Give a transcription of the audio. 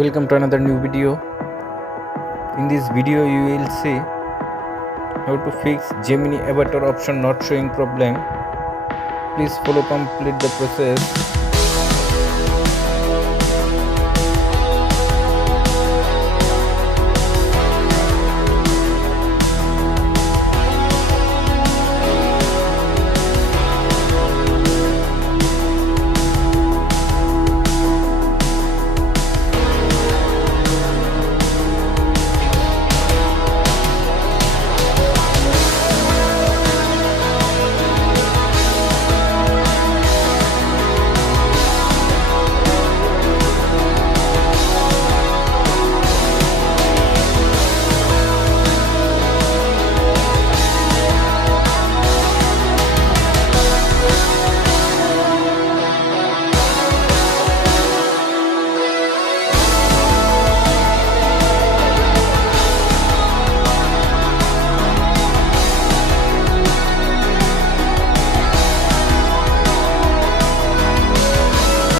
Welcome to another new video. In this video you will see how to fix Gemini Avatar option not showing problem. Please follow complete the process.